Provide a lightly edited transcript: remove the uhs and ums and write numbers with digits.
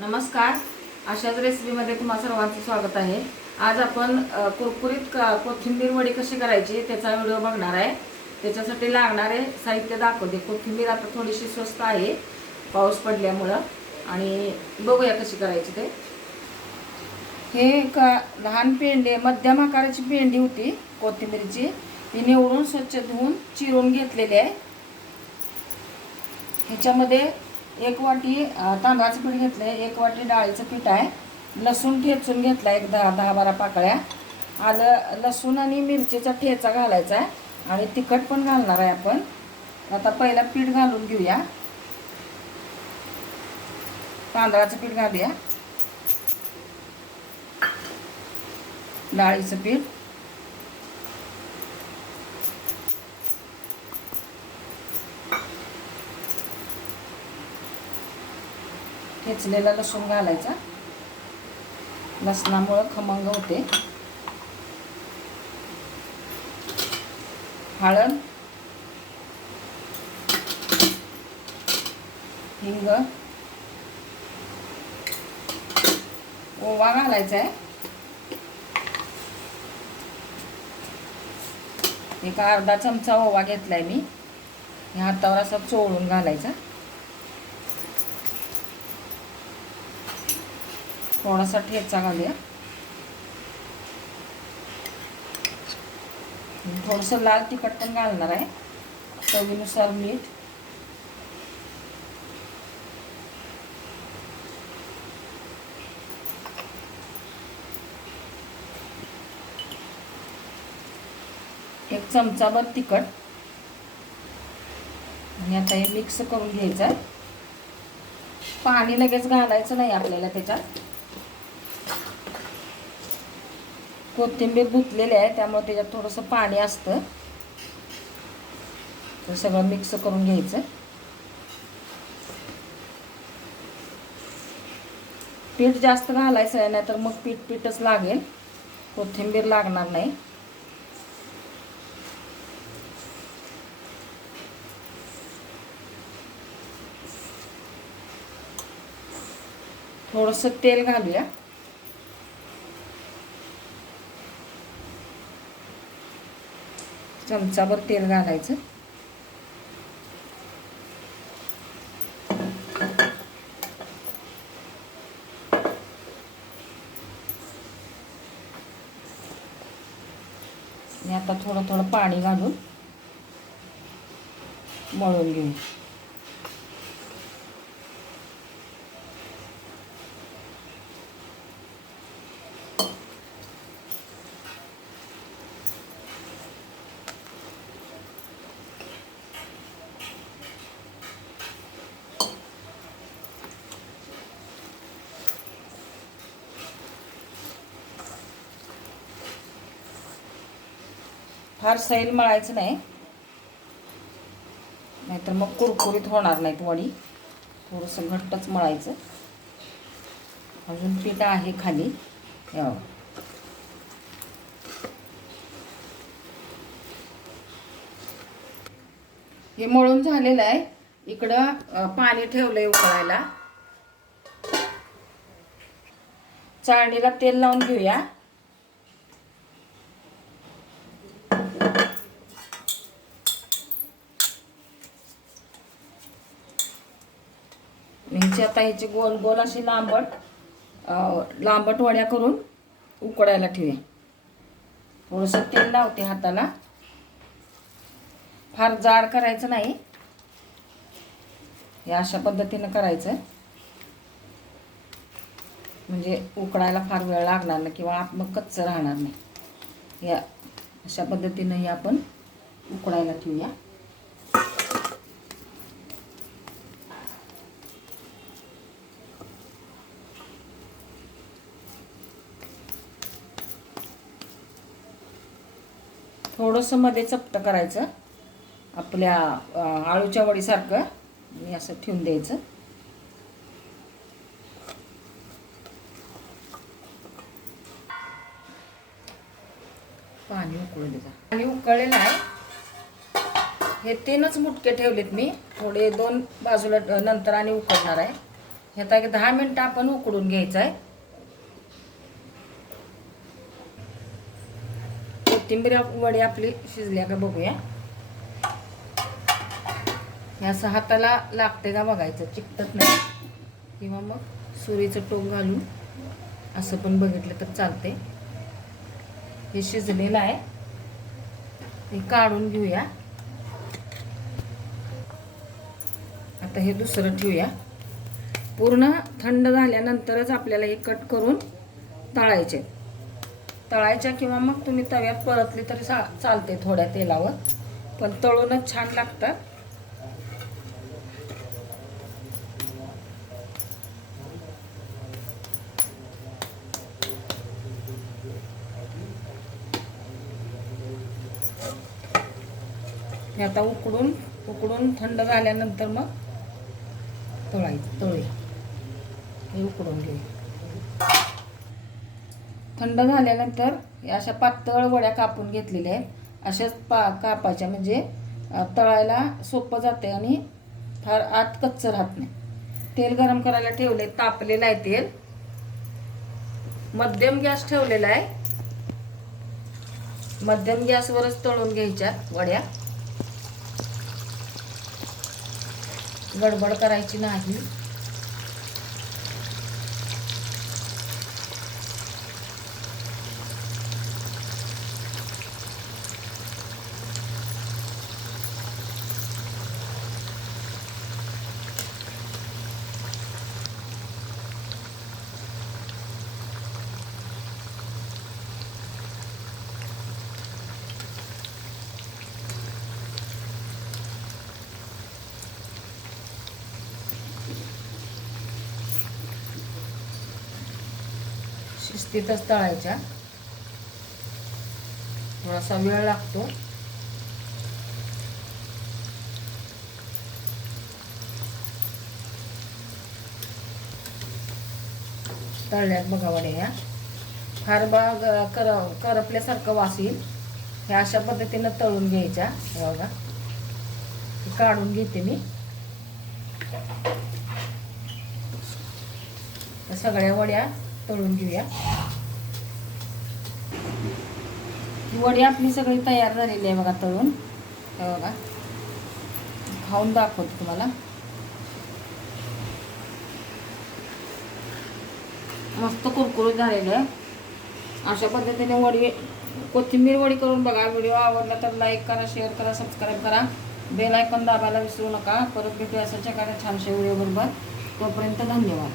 नमस्कार. अशाच रेसिपीमध्ये तुम्हा सर्वांचं स्वागत आहे. आज आपण कुरकुरीत कोथिंबीर वडी कशी करायची त्याचा व्हिडिओ बघणार आहे. त्याच्यासाठी लागणारे साहित्य दाखवते. कोथिंबीर आता थोडीशी स्वस्त आहे पाऊस पडल्यामुळं, आणि बघूया कशी करायची ते. हे एक लहान पेंडी, मध्यम आकाराची पेंडी होती कोथिंबीरची. ती निवडून स्वच्छ धुवून चिरून घेतलेली आहे. ह्याच्यामध्ये 1 वाटी तांदळाचं पीठ घेतलं आहे, 1 वाटी डाळीचं पीठ आहे, लसूण ठेचून घेतला आहे, 10-12 पाकळ्या, आलं लसूण आणि मिरचीचा ठेचा घालायचा आहे, आणि तिखट पण घालणार आहे आपण. आता पहिला पीठ घालून घेऊया. तांदळाचं पीठ घालूया, डाळीचं पीठ, ठेचलेला लसूण घालायचा, लसणामुळं खमंग होते. हळद, हिंग, ओवा घालायचा आहे, एक अर्धा चमचा ओवा घेतलाय मी. हातावर असा चोळून घालायचा. थोडासा ठेचा घालूया. थोडंसं लाल तिखट पण घालणार आहे, चवीनुसार मीठ, एक चमचाभर तिखट, आणि आता हे मिक्स करून घ्यायचं आहे. पाणी लगेच घालायचं नाही आपल्याला त्याच्यात. कोथिंबीर धुतलेली आहे त्यामुळे त्याच्यात थोडंसं पाणी असतं. तर सगळं मिक्स करून घ्यायचं. पीठ जास्त घालायचं आहे, नाहीतर मग पीठच लागेल, कोथिंबीर लागणार नाही. थोडंसं तेल घालूया. चमचाभर तेल घालायचं. आणि आता थोडं थोडं पाणी घालून मळून घेऊ. फार सैल मळायचं नाही, नाहीतर मग कुरकुरीत होणार नाहीत वडी. थोडंसं घट्टच मळायचं. अजून पीठ आहे खाली. हे मळून झालेलं आहे. इकडं पाणी ठेवलंय उकळायला. चाळणीला तेल लावून घेऊया. आता ह्याचे गोल गोल अशी लांबट वड्या करून उकडायला ठेवूया. थोडंसं तेल लावते हाताला. फार जाड करायचं नाही, हे अशा पद्धतीनं करायचं, म्हणजे उकडायला फार वेळ लागणार नाही किंवा आत मग कच्चं राहणार नाही. या अशा पद्धतीनं हे आपण उकडायला ठेवूया. थोडंसं मध्ये चपटं करायचं, आपल्या आळूच्या वडीसारखं. आणि असं ठेवून द्यायचं. पाणी उकळू द्यायचं. पाणी उकळलेलं आहे. हे 3च मुटके ठेवलेत मी. थोडे 2 बाजूला नंतर आणि उकळणार आहे. ह्यात एक 10 मिनिटं आपण उकडून घ्यायचं आहे. कोथिंबीर वडी आपली शिजल्या का बघूया. हे असं हाताला लागते का बघायचं, चिकटत नाही. किंवा मग सुरीचं टोक घालून असं पण बघितलं तर चालते. हे शिजलेलं आहे, हे काढून घेऊया. आता हे दुसरं ठेवूया. पूर्ण थंड झाल्यानंतरच आपल्याला हे कट करून तळायचे. तळायच्या किंवा मग तुम्ही तव्यात परतली तरी चालते थोड्या तेलावर, पण तळूनच छान लागतात. हे आता उकडून थंड झाल्यानंतर मग तळूया. हे उकडून घेऊ. थंड झाल्यानंतर अशा पातळ वड्या कापून घेतलेल्या आहेत. अशाच कापायच्या म्हणजे तळायला सोपं जाते आणि फार आत कच्चं राहत नाही. तेल गरम करायला ठेवले, तापलेलं आहे तेल. मध्यम गॅस ठेवलेला आहे. मध्यम गॅसवरच तळून घ्यायच्या वड्या, गडबड करायची नाही. शिस्तीतच तळायच्या, थोडासा वेळ लागतो. तळल्यात बघा वड्या. ह्या फार करपल्यासारखं वास येईल. ह्या अशा पद्धतीनं तळून घ्यायच्या. हे बघा, काढून घेते मी. सगळ्या वड्या तळून घेऊया. वडी आपली सगळी तयार झालेली आहे बघा तळून. हे बघा, खाऊन दाखवते तुम्हाला. मस्त कुरकुरीत झालेलं आहे. अशा पद्धतीने वडी, कोथिंबीर वडी करून बघा. व्हिडिओ आवडला तर लाईक करा, शेअर करा, सबस्क्राईब करा. बेल आयकॉन दाबायला विसरू नका. परत भेटूया अशाच एखाद्या छानशा व्हिडिओ बरोबर. तोपर्यंत धन्यवाद.